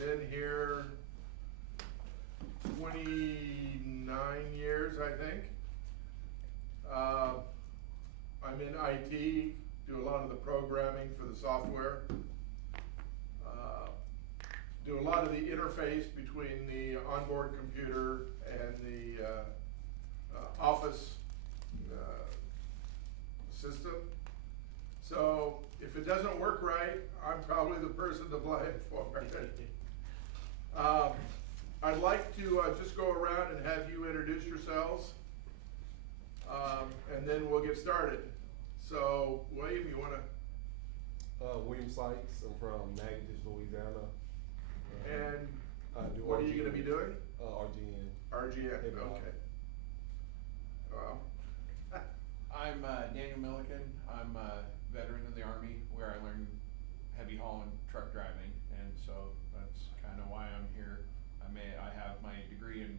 been here 29 years, I think. I'm in IT, do a lot of the programming for the software. Do a lot of the interface between the onboard computer and the office system. So if it doesn't work right, I'm probably the person to blame for it. I'd like to just go around and have you introduce yourselves, and then we'll get started. So, William, you want to? William Sykes. I'm from Natchitoches, Louisiana. And do what are you RGN. going to be doing? RGN. RGN, Hey, Bob. okay. Well, I'm Daniel Milliken. I'm a veteran of the Army where I learned heavy haul and truck driving, and so that's kind of why I'm here. I have my degree in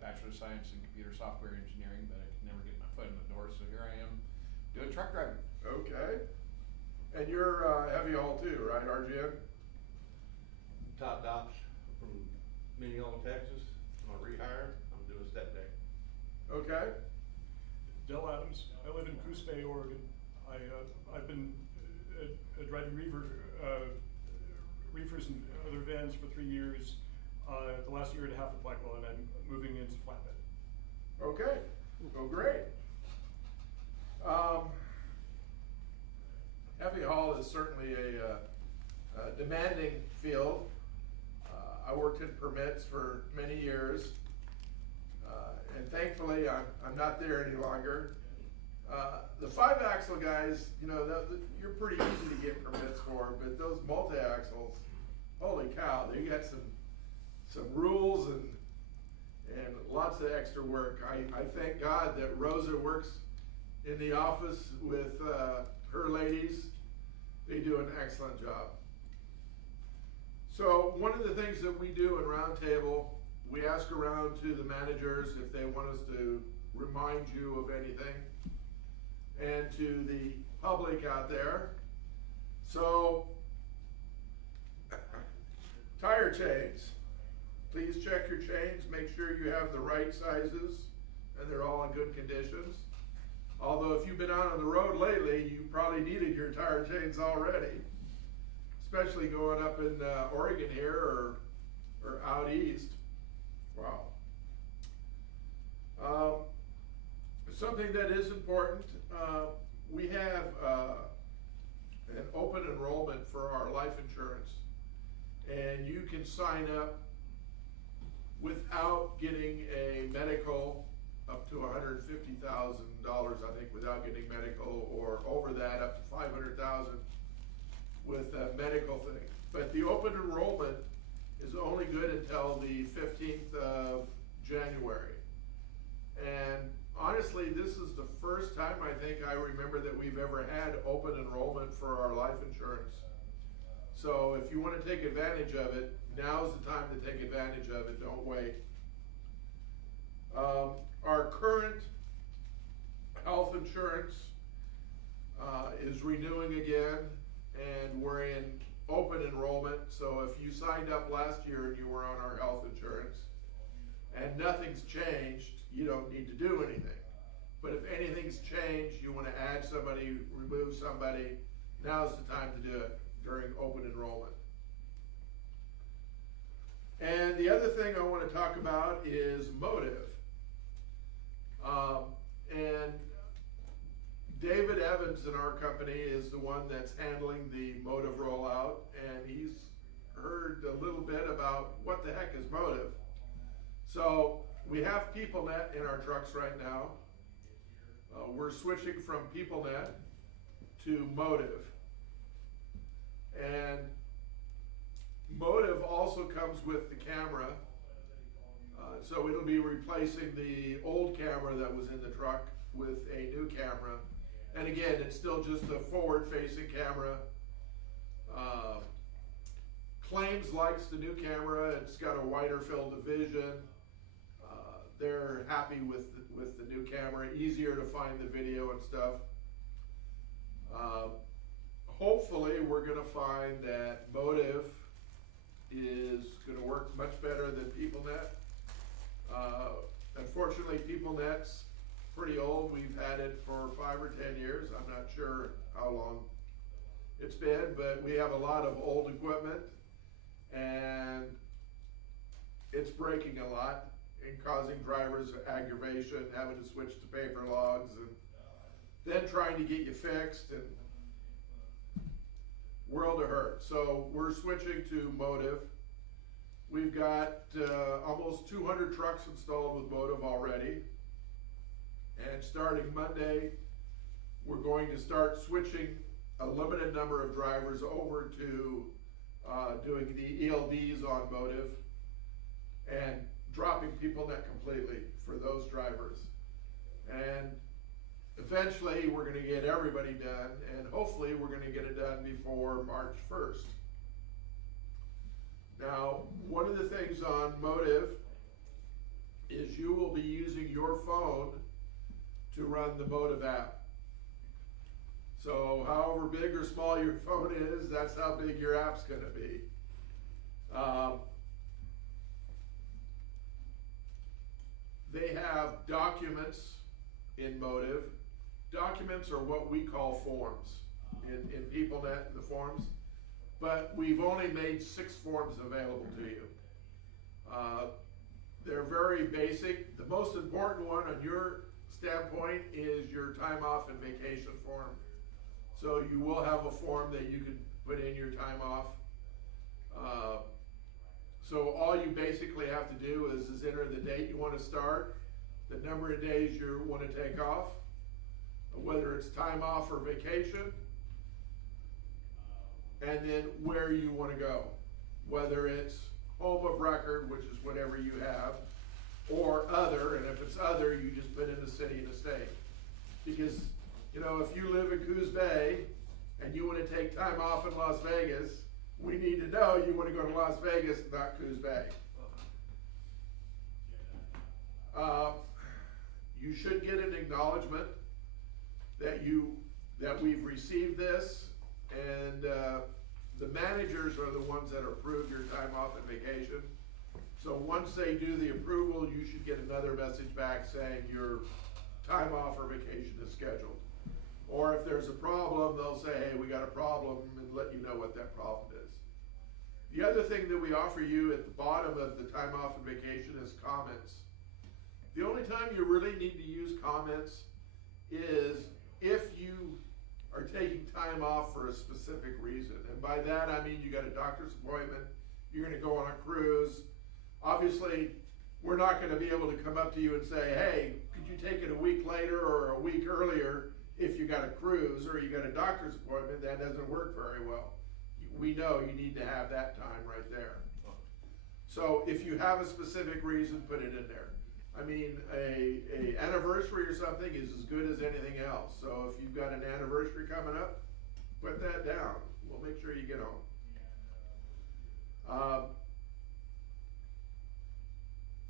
Bachelor of Science in Computer Software Engineering, but I could never get my foot in the door, so here I am doing truck driving. okay. And you're heavy haul too, right, RGN? Top Docs from Mineola, Texas. I'm a rehire. I'm doing step deck. Okay. Dell Adams. I live in Coos Bay, Oregon. I've been driving reefers and other vans for 3 years. The last year and a half at Blackwell, and I'm moving into flatbed. Okay, well, great. Heavy haul is certainly a demanding field. I worked in permits for many years, and thankfully I'm not there any longer. The 5-axle guys, you know, you're pretty easy to get permits for, but those multi-axles, holy cow, they got some rules and lots of extra work. I thank God that Rosa works in the office with her ladies. They do an excellent job. So one of the things that we do in Roundtable, we ask around to the managers if they want us to remind you of anything, and to the public out there. So, tire chains. Please check your chains, make sure you have the right sizes and they're all in good conditions. Although if you've been out on the road lately, you probably needed your tire chains already, especially going up in Oregon here or out east. Wow. Something that is important, we have an open enrollment for our life insurance, and you can sign up without getting a medical up to $150,000, I think, without getting medical, or over that up to $500,000 with a medical thing. But the open enrollment is only good until the 15th of January. And honestly, this is the first time I think I remember that we've ever had open enrollment for our life insurance. So if you want to take advantage of it, now's the time to take advantage of it, don't wait. Our current health insurance is renewing again, and we're in open enrollment. So if you signed up last year and you were on our health insurance and nothing's changed, you don't need to do anything. But if anything's changed, you want to add somebody, remove somebody, now's the time to do it during open enrollment. And the other thing I want to talk about is motive. And David Evans in our company is the one that's handling the motive rollout, and he's heard a little bit about what the heck is motive. So we have PeopleNet in our trucks right now. We're switching from PeopleNet to Motive. And Motive also comes with the camera. So it'll be replacing the old camera that was in the truck with a new camera. And again, it's still just a forward-facing camera. Claims likes the new camera. It's got a wider field of vision. They're happy with the new camera, easier to find the video and stuff. Hopefully we're going to find that Motive is pretty old. We've had it for 5 or 10 years. I'm not sure how long it's been, but we have a lot of old equipment and it's breaking a lot and causing drivers aggravation, having to switch to paper logs and then trying to get you fixed, and world of hurt. So we're switching to Motive. We've got almost 200 trucks installed with Motive already. And starting Monday, we're going to start switching a limited number of drivers over to doing the ELDs on Motive and dropping PeopleNet completely for those drivers. And eventually we're gonna get everybody done, and hopefully we're gonna get it done before March 1st. Now, one of the things on Motive is you will be using your phone to run the Motive app. So however big or small your phone is, that's how big your app's gonna be. They have documents in Motive. Documents are what we call forms in PeopleNet, the forms, but we've only made 6 forms available to you. They're very basic. The most important one on your standpoint is your time off and vacation form. So you will have a form that you can put in your time off. So all you basically have to do is enter the date you want to start, the number of days you want to take off, whether it's time off or vacation, and then where you want to go, whether it's home of record, which is whatever you have, or other, and if it's other, you just put in a city and a state. Because, you know, if you live in Coos Bay and you want to take time off in Las Vegas, we need to know you want to go to Las Vegas, not Coos Bay. You should get an acknowledgement that we've received this, and the managers are the ones that approve your time off and vacation. So once they do the approval, you should get another message back saying your time off or vacation is scheduled. Or if there's a problem, they'll say, hey, we got a problem, and let you know what that problem is. The other thing that we offer you at the bottom of the time off and vacation is comments. The only time you really need to use comments is if you are taking time off for a specific reason. And by that, I mean you got a doctor's appointment, you're gonna go on a cruise. Obviously, we're not gonna be able to come up to you and say, hey, could you take it a week later or a week earlier if you got a cruise or you got a doctor's appointment. That doesn't work very well. We know you need to have that time right there. So if you have a specific reason, put it in there. I mean, a anniversary or something is as good as anything else. So if you've got an anniversary coming up, put that down. We'll make sure you get home.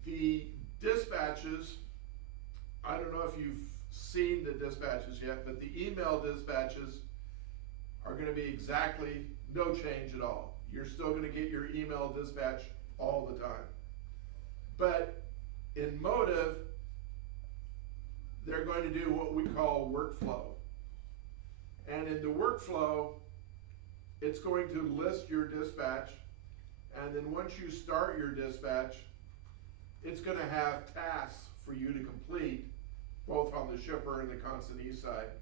The dispatches, I don't know if you've seen the dispatches yet, but the email dispatches are gonna be exactly no change at all. You're still gonna get your email dispatch all the time. But in Motive, they're going to do what we call workflow. And in the workflow, it's going to list your dispatch, and then once you start your dispatch, it's gonna have tasks for you to complete, both on the shipper and the consignee side.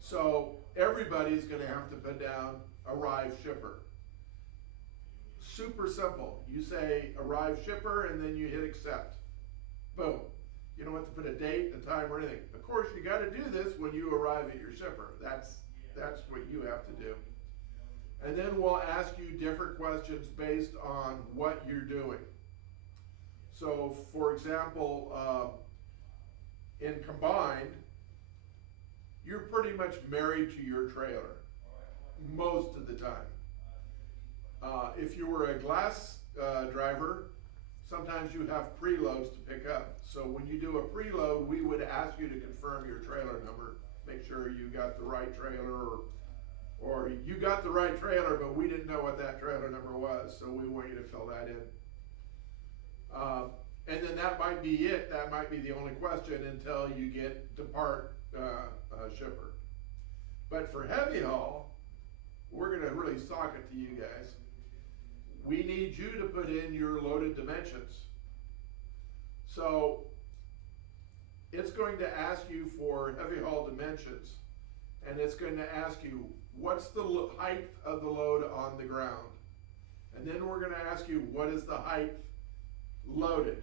So everybody's gonna have to put down arrive shipper. Super simple. You say arrive shipper and then you hit accept. Boom. You don't have to put a date, a time, or anything. Of course, you gotta do this when you arrive at your shipper. That's what you have to do. And then we'll ask you different questions based on what you're doing. So for example, in combined, you're pretty much married to your trailer most of the time. If you were a glass driver, sometimes you have preloads to pick up. So when you do a preload, we would ask you to confirm your trailer number. Make sure you got the right trailer, or you got the right trailer, but we didn't know what that trailer number was, so we want you to fill that in. And then that might be it, that might be the only question until you get depart, shipper. But for heavy haul, we're gonna really sock it to you guys. We need you to put in your loaded dimensions. So, it's going to ask you for heavy haul dimensions, and it's going to ask you, what's the height of the load on the ground? And then we're gonna ask you, what is the height loaded?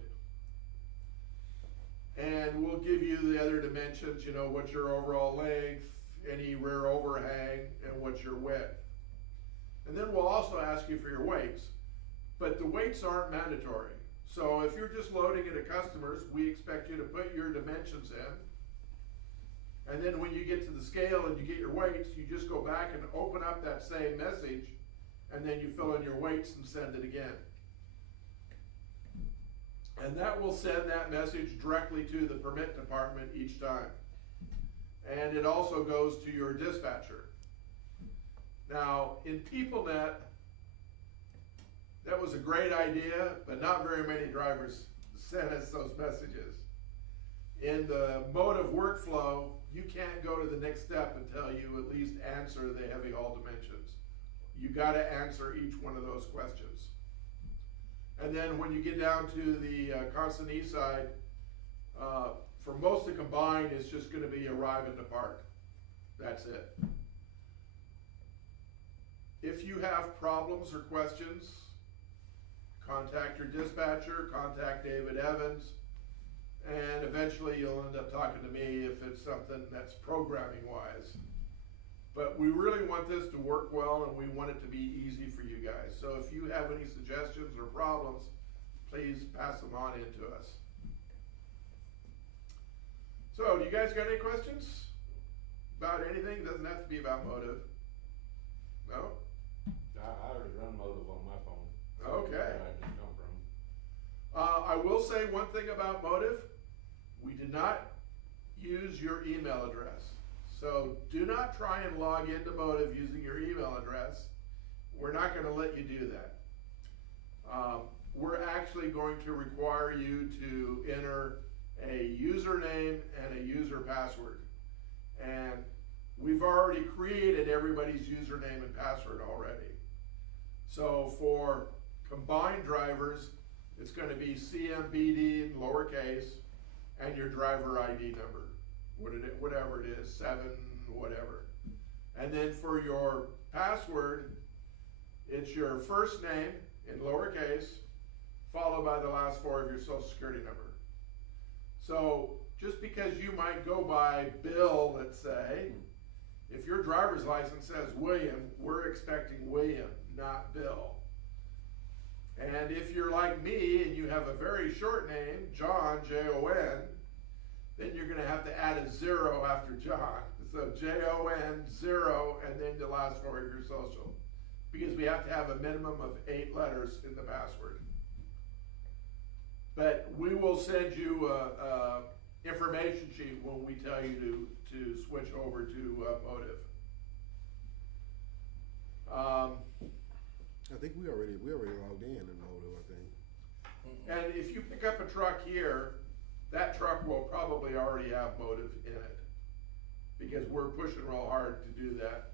And we'll give you the other dimensions, you know, what's your overall length, any rear overhang, and what's your width. And then we'll also ask you for your weights, but the weights aren't mandatory. So if you're just loading it at customers, we expect you to put your dimensions in. And then when you get to the scale and you get your weights, you just go back and open up that same message, and then you fill in your weights and send it again. And that will send that message directly to the permit department each time. And it also goes to your dispatcher. Now, in PeopleNet, that was a great idea, but not very many drivers sent us those messages. In the Motive workflow, you can't go to the next step until you at least answer the heavy haul dimensions. You gotta answer each one of those questions. And then when you get down to the consignee side, for most of combined, it's just gonna be arrive and depart. That's it. If you have problems or questions, contact your dispatcher, contact David Evans, and eventually you'll end up talking to me if it's something that's programming wise. But we really want this to work well, and we want it to be easy for you guys. So if you have any suggestions or problems, please pass them on in to us. So, do you guys got any questions about anything? It doesn't have to be about Motive. No? I already run Motive on my phone. Okay. Where I just come from. I will say one thing about Motive. We did not use your email address. So do not try and log into Motive using your email address. We're not going to let you do that. We're actually going to require you to enter a username and a user password. And we've already created everybody's username and password already. So for combined drivers, it's going to be CMBD in lowercase and your driver ID number. Whatever it is, 7, whatever. And then for your password, it's your first name in lowercase, followed by the last 4 of your social security number. So just because you might go by Bill, let's say, if your driver's license says William, we're expecting William, not Bill. And if you're like me and you have a very short name, Jon, Jon, then you're going to have to add a 0 after Jon. So Jon, 0, and then the last 4 of your social. Because we have to have a minimum of 8 letters in the password. But we will send you a information sheet when we tell you to switch over to Motive. I think we already logged in Motive, I think. And if you pick up a truck here, that truck will probably already have Motive in it, because we're pushing real hard to do that.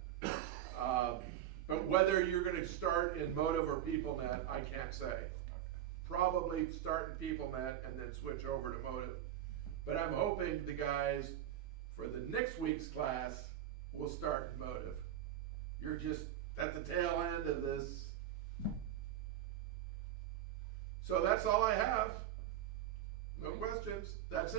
But whether you're gonna start in Motive or PeopleNet, I can't say. Probably start in PeopleNet and then switch over to Motive. But I'm hoping the guys for the next week's class will start in Motive. You're just at the tail end of this. So that's all I have. No questions. That's it.